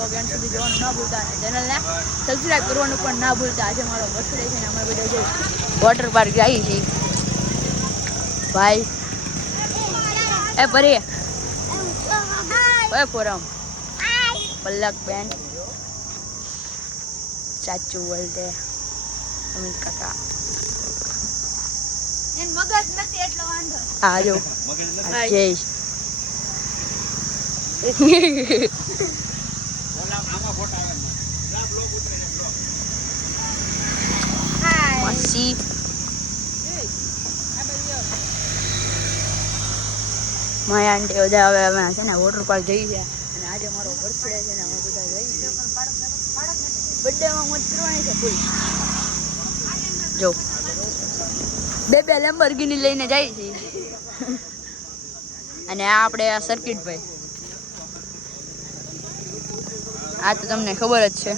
Blog and સુધી જોવાનું ના ભૂલતા અને ચેનલને સબસ્ક્રાઈબ કરવાનું પણ ના ભૂલતા. આજે મારો બર્થડે છે ને અમે બધા જઈ વોટર પાર્ક જઈએ છીએ ભાઈ. એ પરી ઓય પોરમ પલ્લક બેન ચાચુ બોલતે અમિત કાકા મગજ નથી એટલો વાંધો. હા જો જય માસી માયા આંટી બધા હવે અમે છે ને વોટર પાર્ક જઈ ગયા અને આજે મારો બર્થડે છે ને અમે બધા જઈ બર્થડેમાં મોજ કરવાની છે ફૂલ. જો બે લેમ્બોર્ગિની લઈને જાય છે અને આ આપણે આ સર્કિટ ભાઈ આ તો તમને ખબર જ છે.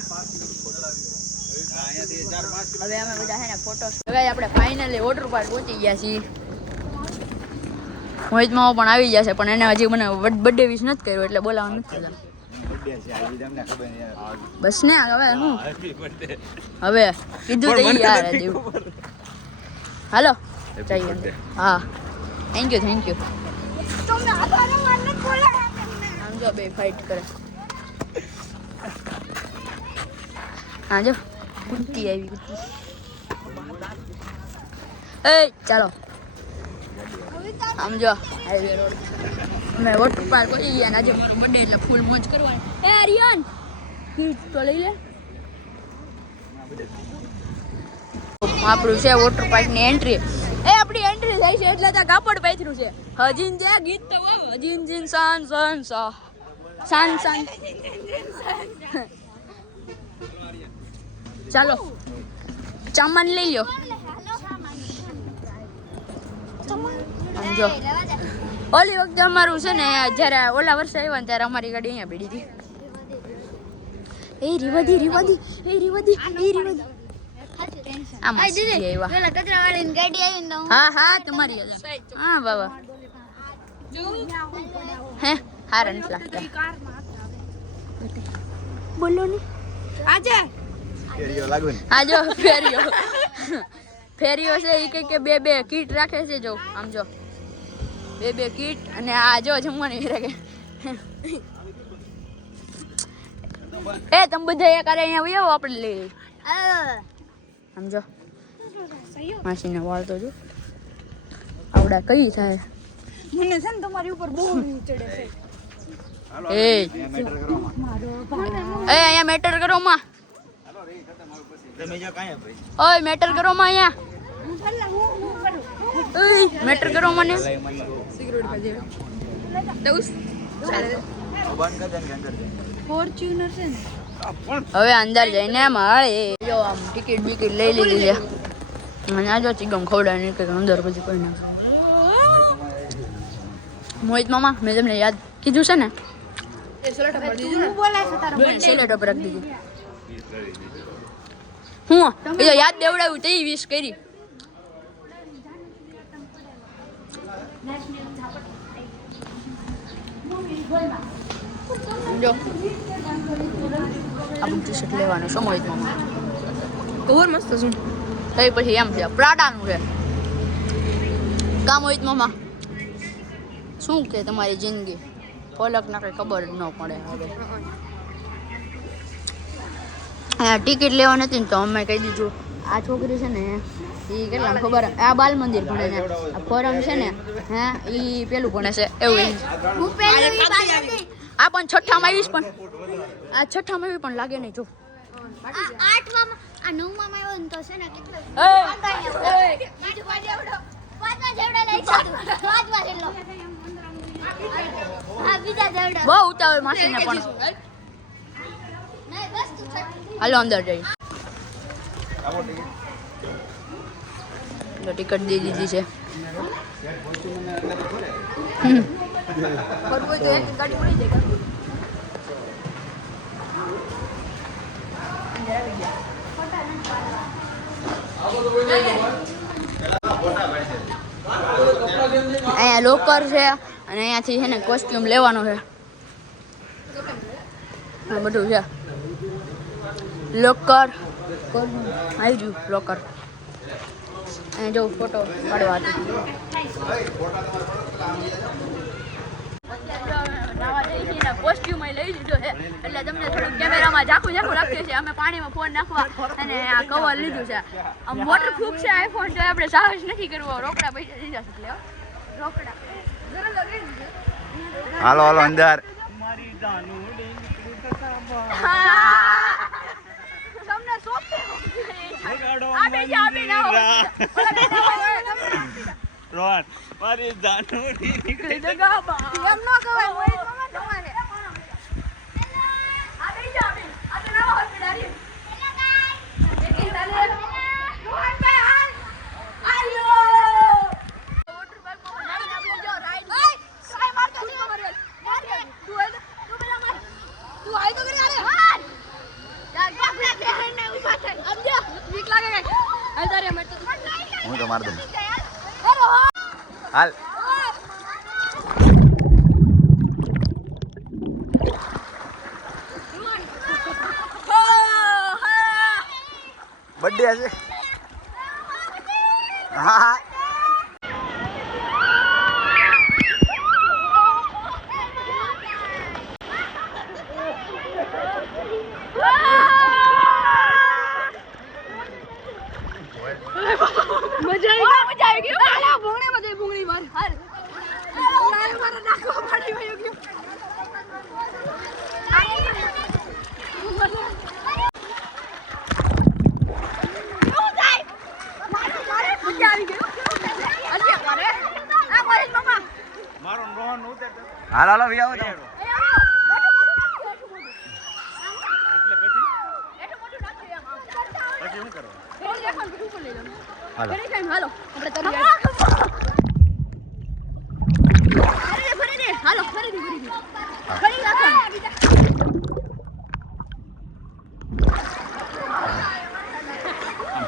હવે અમે બધા છે ને ફોટો હવે આપણે ફાઇનલી વોટર પાર્ક પહોંચી ગયા છીએ. મોહિતમાં પણ આવી ગયા છે પણ એને હજી મને બર્થડે વિશ નથી કર્યો એટલે બોલાવવાનું નથી થતા. બસ ને હવે હું હવે કીધું તો યાર હાલો જઈએ. હા થેન્ક યુ આમ જો બે ફાઇટ કરે. હા જો કુત્તી આવી કુત્તી. એ ચાલો આમ જો હાઈવે રોડ અમે વોટર પાર્ક પહોંચી ગયા. આજે મારો બર્થડે એટલે ફૂલ મોજ કરવાની. એ આર્યન કીટ તો લઈ લે. આપણું છે વોટર પાર્કની એન્ટ્રી. એ આપણી એન્ટ્રી થાય છે એટલે ત્યાં કાપડ પાથર્યું છે. હજીન જે ગીત તો હજીન જીન સાન સાન સા સાન સાન. ચાલો સામાન લઈ લ્યો. સમજો ઓલી વખતે અમારું છે ને જ્યારે ઓલા વર્ષે આવ્યા ને ત્યારે અમારી ગાડી અહીંયા પડી હતી. એ રીવાદી હા તમારી હા બાબા હે હારા નથી લાગતા. બોલો ને આજે હા જો ફેરીઓ છે એ કે બે કીટ રાખે છે. જો આમ જો બે કીટ અને આ જો જમવાની રાખે. એ તમે બધા એક આરે અહીંયા આવો આપણે લઈ સમજો. માસીને વાળ તો જો આવડા કઈ થાય મને છે ને તમારી ઉપર બહુ ચડે છે. એ અહીંયા મેટર કરો માં ઓય મેટર કરો માં અહીંયા મેટર કરો મને સિગરેટ ખાજે દઉસ ફોર્ચ્યુનર છે ને. હવે અંદર જઈને મળે જો આમ ટિકિટ બિકિટ લઈ લીધી છે અને આ જો ચીગમ ખવડાવી નીકળે અંદર પછી કોઈ નાખશે. મોહિત મામા મેં તમને યાદ કીધું છે ને સિલેટ ઉપર રાખી દીધું. હું એ તો યાદ દેવડાવ્યું તે વિશ કરી. જો આપણું ટી શર્ટ લેવાનું છે મોહિત મામા. કવર મસ્ત છે તઈ પછી એમ છે પ્રાડાનું છે. કા મોહિત મામા શું કે તમારી જિંદગી ફલક ના કઈ ખબર જ ન પડે. હવે ટિકિટ લેવા નથી ને તો અમે કહી દીધું આ છોકરી છે ને એ કેટલા ખબર આ બાલ મંદિર ભણે છે આ ફોરમ છે ને હે એ પેલું ભણે છે એવું. આ પણ છઠ્ઠામાં આવીશ પણ આ છઠ્ઠામાં આવી પણ લાગે નહીં. જો આઠમાં આ નવમાં આવ્યો ને તો છે ને કેટલો બહુ ઉતાવળ માસીને પણ હાલો અંદર જઈ ટિકિટ દઈ દીધી છે. અહીંયા લોકર છે અને અહીંયાથી છે ને કોસ્ટ્યુમ લેવાનો છે. આ બધું છે લોકર આવી ગયું લોકર અહીંયા જો ફોટો પાડવા કોસ્ટ્યુમ લઈ લીધો છે એટલે તમને થોડું કેમેરામાં ઝાખું લાગતું છે અમે પાણીમાં ફોન નાખવા અને આ કવર લીધું છે આમ વોટરપ્રૂફ છે આઈફોન તો આપણે સાહસ નથી કરવો રોકડા પૈસા દીધા છે એટલે રોકડા હાલો હાલો અંદર તમને સોંપે આપે ના રોહન મારી જાનુડી નીકળી એમ ન કહેવાય હોય તમારે આપે આ તો ના હોય ડારી હું તો માર દઉં હાલ બર્થડે આજે હા મજા આવી ગઈ હાલ ભૂંગળી માર હાલ મારા નાકો ફાટી ગયો હાલ હાલો ભી આવો તો હાલો હાલો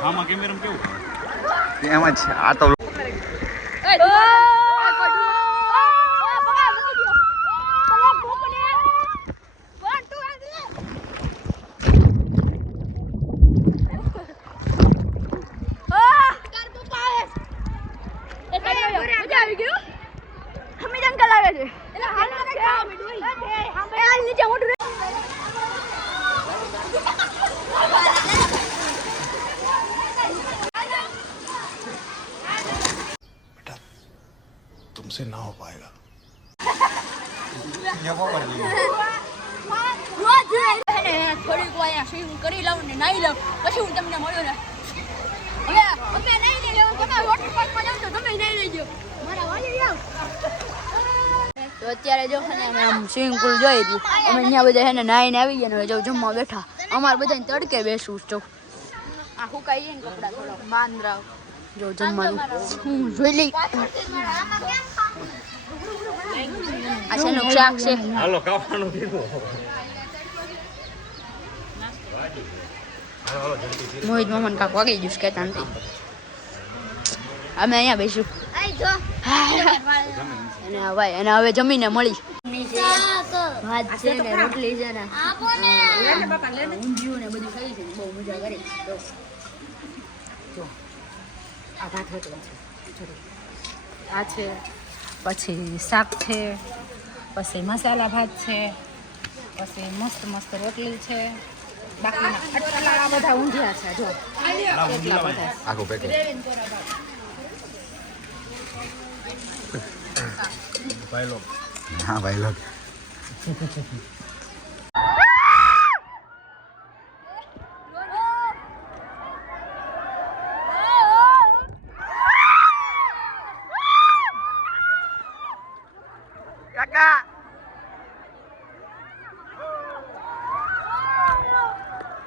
આમાં કેમેરામાં કેવું એમ જ આ તો तुमसे ना हो पाएगा થોડીક વાર સ્વિમ કરી લઉં ને નાઈ લઉં પછી હું તમને મળ્યો ને હવે અમે નહીં લઈ લેવું તમે વોટર પાર્કમાં જાવ તો તમે નહીં લઈ જાઓ મારા વાલી આવ તો અત્યારે જો છે ને અમે આમ સ્વિમિંગ પુલ જોઈ રહ્યું અમે અહીંયા બધા છે ને નાઈને આવી ગયા ને હવે જો જમવા બેઠા અમારે બધાને તડકે બેસવું જો આ હુકાઈ ને કપડા થોડો બાંધરાવ જો જમવાનું હું જોઈ લઈ આ છે નું શાક છે હાલો કાપવાનું કીધું મોહિત મોહન કાક વાગી ગયું કે તાંતી અમે અહીંયા બેસ્યું અને હવે જમીને મળી ભાત છે ને રોટલી છે ને ઊંધિયું ને બધું ખાઈ છે બહુ મજા કરી આ ભાત આ છે પછી શાક છે પછી મસાલા ભાત છે પછી મસ્ત મસ્ત રોટલી છે બાકીના અટલા બધા ઊંધિયા છે જો એટલા બધા આખું પેકેજ હા ભાઈ લોગ કાકા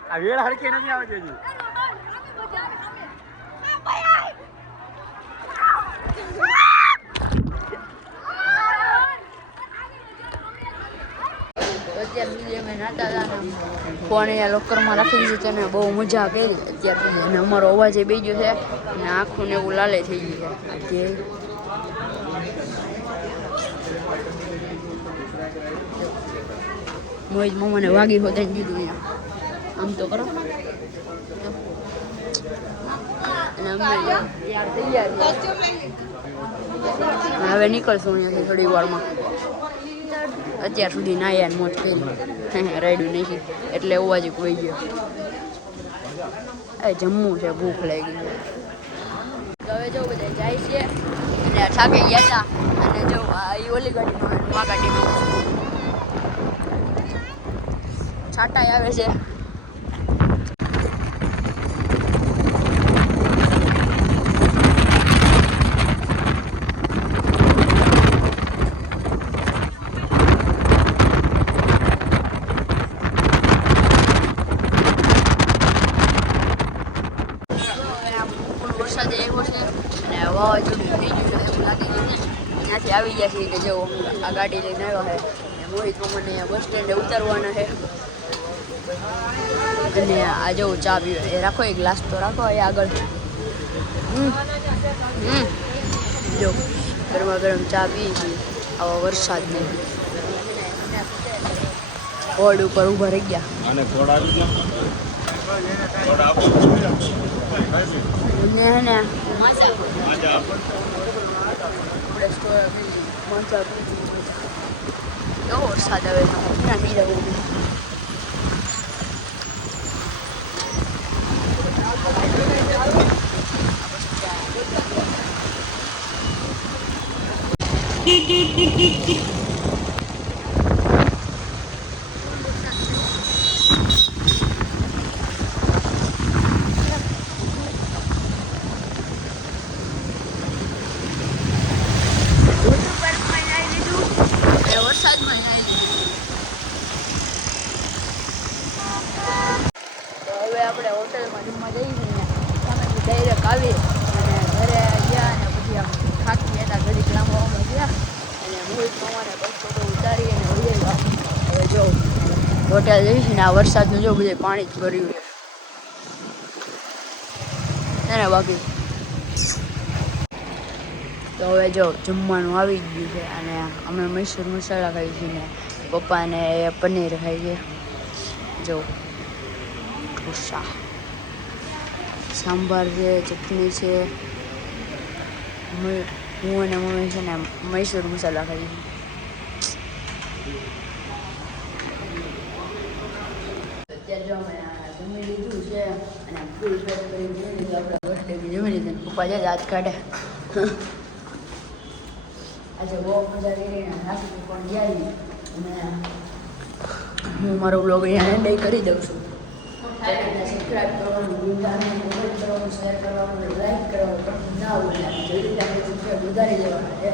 આ વેળ હરકી નથી આવે છે ફોન અહીંયા લોકરમાં રાખી દીધું છે ને બહુ મજા કરી અત્યારે અને અમારો અવાજ એ બે ગયો છે અને આંખું ને એવું લાલે થઈ ગયું છે મોહિત મામાને વાગી હોત એને કીધું અહીંયા આમ તો કરો. અને અમે યાર તૈયાર હવે નીકળશું અહીંયાથી થોડી વારમાં. અત્યાર સુધી નાયા મોજ કરી રાયડું નહીં એટલે એવું જ કોઈ ગયો. એ જમવું છે, ભૂખ લાગી છે. હવે જો બધા જાય છે અને થાકી ગયા હતા અને જો આ ઓલી ગાડીમાં આ ગાડીમાં છાંટાઈ આવે છે. વરસાદ એવો છે અને વાવાઝોડું થઈ ગયું છે એવું લાગી ગયું છે. ત્યાંથી આવી ગયા છે કે જો આ ગાડી લઈને આવ્યા છે. મોહિત મામાને બસ સ્ટેન્ડે ઉતારવાના છે અને આ જો ચા પીવે એ રાખો, એક ગ્લાસ તો રાખો એ આગળ. જો ગરમા ગરમ ચા પીએ છીએ આવા વરસાદની. હોડ ઉપર ઊભા રહી ગયા. અને ઘોડા આવી ગયા. ઘોડા આપો. ને હે ને માજા. આપણે સ્ટોર મજા એવો વરસાદ આવે ક્યાં પી રહ્યો. વરસાદમાં હવે આપણે હોટલમાં જમવા જઈએ છીએ. સામેથી ડાયરેક્ટ આવી અને ઘરે ગયા અને પછી આમ થાકી હતા ઘડીક લાંબામાં ગયા અને મોહિત મામાને બસ ફોટો ઉતારી અને ઉડેલા. હવે જો હોટેલ જઈશ ને આ વરસાદનું જો બધે પાણી જ ભર્યું છે ને બાકી. તો હવે જો જમવાનું આવી ગયું છે અને અમે મૈસૂર મસાલા ખાઈએ છીએ ને પપ્પાને પનીર ખાઈએ. જો ઢોસા, સાંભાર છે, ચટણી છે. હું અને મમ્મી છે ને મૈસૂર મસાલા ખાઈએ છીએ. અત્યારે જો અમે જમી લીધું છે અને ફૂલ પેટ કરી જમી લીધું. આપણે બર્થડે જમી લીધું. પપ્પા જાય હાથ કાઢે. આજે બહુ મજા કરી નાખી પણ ગયા અને હું મારો બ્લોગ અહીંયા એન્ડ કરી દઉં છું. ચેનલને સબસ્ક્રાઈબ કરવાનું ભૂલતા નહીં, કોમેન્ટ કરવાનું, શેર કરવાનું, લાઈક કરવાનું પણ ના ભૂલતા. જેવી રીતે આપણે સબસ્ક્રાઈબ વધારી દેવાના છે.